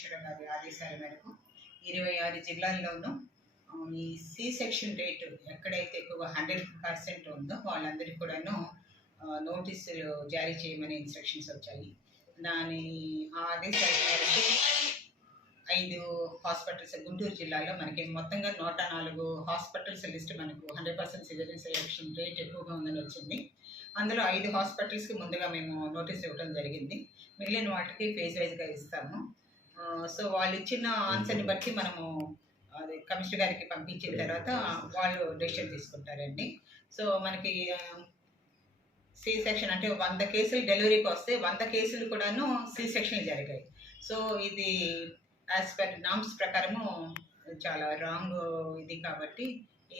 అధ్యక్షుల గారి ఆదేశాల మేరకు 26 జిల్లాల్లోనూ ఈ సి సెక్షన్ రేటు ఎక్కడైతే ఎక్కువ 100% ఉందో వాళ్ళందరికీ కూడాను నోటీసులు జారీ చేయమని ఇన్స్ట్రక్షన్స్ వచ్చాయి. దాని ఆదేశాల మేరకు 5 హాస్పిటల్స్ గుంటూరు జిల్లాలో మనకి మొత్తంగా 104 హాస్పిటల్స్ లిస్ట్ మనకు 100% సిజేరియన్ సెక్షన్ రేట్ ఎక్కువగా ఉందని వచ్చింది. అందులో 5 హాస్పిటల్స్కి ముందుగా మేము నోటీస్ ఇవ్వడం జరిగింది. మిగిలిన వాటికి ఫేజ్ వైజ్గా ఇస్తాము. సో వాళ్ళు ఇచ్చిన ఆన్సర్ని బట్టి మనము అది కమిషనర్ గారికి పంపించిన తర్వాత వాళ్ళు డెసిషన్ తీసుకుంటారండి. సో మనకి సి సెక్షన్ అంటే 100 కేసులు డెలివరీకి వస్తే 100 కేసులు కూడాను సి సెక్షన్ జరిగాయి. సో ఇది యాజ్ పర్ నామ్స్ ప్రకారము చాలా రాంగ్ ఇది కాబట్టి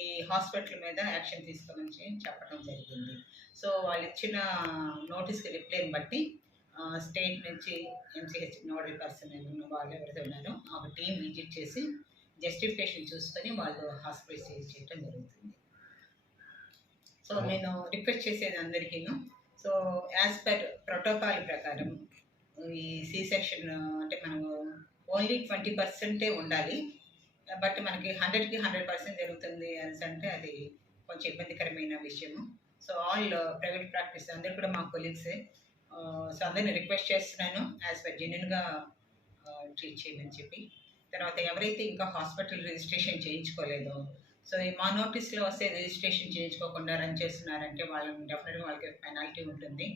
ఈ హాస్పిటల్ మీద యాక్షన్ తీసుకోమని చెప్పడం జరిగింది. సో వాళ్ళు ఇచ్చిన నోటీస్కి రిప్లైని బట్టి స్టేట్ నుంచి ఎంసీహెచ్ నోడల్ పర్సన్ ఉన్న వాళ్ళు ఎవరైతే ఉన్నారో ఒక టీం విజిట్ చేసి జస్టిఫికేషన్ చూసుకొని వాళ్ళు హాస్పిటల్ సీజ్ చేయడం జరుగుతుంది. సో నేను రిక్వెస్ట్ చేసేది అందరికీను, సో యాజ్ పర్ ప్రోటోకాల్ ప్రకారం ఈ సి సెక్షన్ అంటే మనము ఓన్లీ 20% ఉండాలి. బట్ మనకి 100కి 100% జరుగుతుంది అని అంటే అది కొంచెం ఇబ్బందికరమైన విషయము. సో ఆల్ ప్రైవేట్ ప్రాక్టీస్ అందరు కూడా మా కొలీగ్సే. సో అందరిని రిక్వెస్ట్ చేస్తున్నాను యాజ్ పర్ జెన్యున్గా ట్రీట్ చేయమని చెప్పి. తర్వాత ఎవరైతే ఇంకా హాస్పిటల్ రిజిస్ట్రేషన్ చేయించుకోలేదో, సో మా నోటీస్లో వస్తే రిజిస్ట్రేషన్ చేయించుకోకుండా రన్ చేస్తున్నారంటే వాళ్ళని డెఫినెట్గా వాళ్ళకి పెనాల్టీ ఉంటుంది.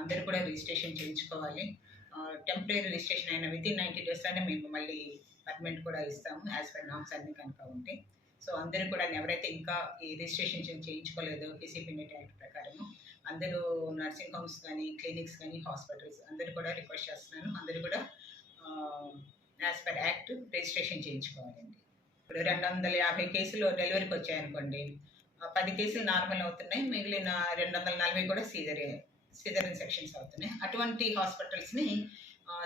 అందరూ కూడా రిజిస్ట్రేషన్ చేయించుకోవాలి. టెంపరీ రిజిస్ట్రేషన్ అయిన వితిన్ 90 డేస్లోనే మేము మళ్ళీ పర్మనెంట్ కూడా ఇస్తాము యాజ్ పర్ నామ్స్ అన్నీ కనుక ఉంటే. సో అందరూ కూడా ఎవరైతే ఇంకా ఈ రిజిస్ట్రేషన్ చేయించుకోలేదో పీసీపీ నెట్ యాక్ట్ ప్రకారము అందరూ నర్సింగ్ హోమ్స్ కానీ క్లినిక్స్ కానీ హాస్పిటల్స్ అందరూ కూడా రిక్వెస్ట్ చేస్తున్నాను, అందరూ కూడా యాజ్ పర్ యాక్ట్ రిజిస్ట్రేషన్ చేయించుకోవాలండి. ఇప్పుడు 250 కేసులు డెలివరీకి వచ్చాయనుకోండి, 10 కేసులు నార్మల్ అవుతున్నాయి, మిగిలిన 240 కూడా సిజేరియన్ సెక్షన్స్ అవుతున్నాయి. అటువంటి హాస్పిటల్స్ని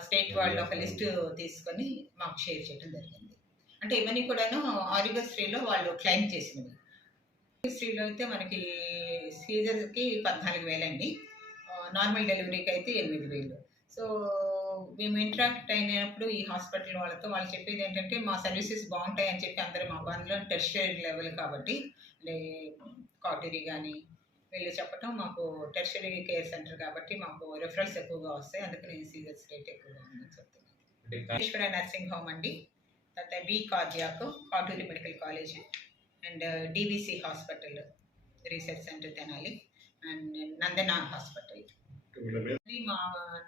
స్టేట్ వాళ్ళు ఒక లిస్ట్ తీసుకొని మాకు షేర్ చేయడం జరిగింది. అంటే ఇవన్నీ కూడాను ఆరోగ్యశ్రీలో వాళ్ళు క్లెయిమ్ చేసినవి. ఆరోగ్యశ్రీలో అయితే మనకి సీజర్కి 14,000 అండి, నార్మల్ డెలివరీకి అయితే 8,000. సో మేము ఇంటరాక్ట్ అయినప్పుడు ఈ హాస్పిటల్ వాళ్ళతో వాళ్ళు చెప్పేది ఏంటంటే మా సర్వీసెస్ బాగుంటాయి అని చెప్పి అందరూ మా అందులో టెర్షియరీ లెవెల్ కాబట్టి కాటరీ కానీ వీళ్ళు చెప్పటం, మాకు టెర్షియరీ కేర్ సెంటర్ కాబట్టి మాకు రెఫరల్స్ ఎక్కువగా వస్తాయి, అందుకని సీజర్స్ రేట్ ఎక్కువగా ఉందని చెప్తున్నాను. ఈశ్వర నర్సింగ్ హోమ్ అండి, తర్వాత B cardiac Katuri medical college and DVC hospital research centre Tenali and Nandana hospital. మా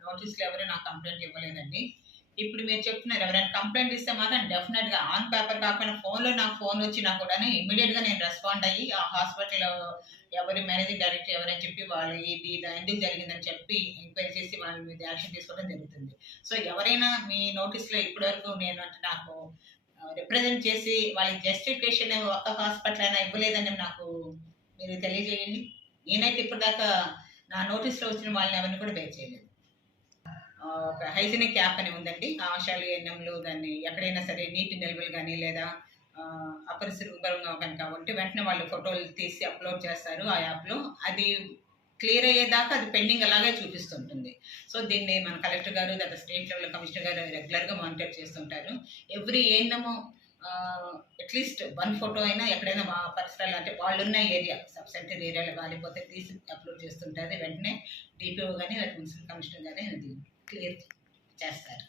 నోటీస్లో ఎవరు నాకు కంప్లైంట్ ఇవ్వలేదండి. ఇప్పుడు మీరు చెప్తున్నారు ఎవరైనా కంప్లైంట్ ఇస్తే మాత్రం డెఫినెట్గా ఆన్ పేపర్ కాకుండా ఫోన్లో నాకు ఫోన్ వచ్చినా కూడా ఇమ్మీడియట్గా నేను రెస్పాండ్ అయ్యి ఆ హాస్పిటల్లో ఎవరు మేనేజింగ్ డైరెక్టర్ ఎవరని చెప్పి వాళ్ళు ఇది ఎందుకు జరిగిందని చెప్పి ఎంక్వైరీ చేసి వాళ్ళ మీద యాక్షన్ తీసుకోవడం జరుగుతుంది. సో ఎవరైనా మీ నోటీస్లో ఇప్పటివరకు నేను అంటే నాకు రిప్రజెంట్ చేసి వాళ్ళకి జస్టిఫికేషన్ ఒక్క హాస్పిటల్ అయినా ఇవ్వలేదని నాకు మీరు తెలియజేయండి. నేనైతే ఇప్పటిదాకా నా నోటీస్లో వచ్చిన వాళ్ళని ఎవరిని కూడా బేర్ చేయలేదు. ఒక హైజీనిక్ యాప్ అని ఉందండి, ఆశాలు ఎన్ఎంలు దాన్ని ఎక్కడైనా సరే నీటి నిల్వలు కానీ లేదా అపరిశుభ్రంగా కనుక ఉంటే వెంటనే వాళ్ళు ఫోటోలు తీసి అప్లోడ్ చేస్తారు ఆ యాప్లో. అది క్లియర్ అయ్యేదాకా అది పెండింగ్ అలాగే చూపిస్తుంటుంది. సో దీన్ని మన కలెక్టర్ గారు లేదా స్టేట్ లెవెల్ కమిషనర్ గారు రెగ్యులర్గా మానిటర్ చేస్తుంటారు. ఎవ్రీ ఏఎన్ఎం అట్లీస్ట్ 1 ఫోటో అయినా ఎక్కడైనా మా పరిసరాలు అంటే వాళ్ళు ఉన్న ఏరియా సబ్ సెంటర్ ఏరియాలో కాలిపోతే తీసి అప్లోడ్ చేస్తుంటారు. వెంటనే డిపిఓ కానీ లేదా మున్సిపల్ కమిషనర్ కానీ అది క్లియర్ చేస్తారు.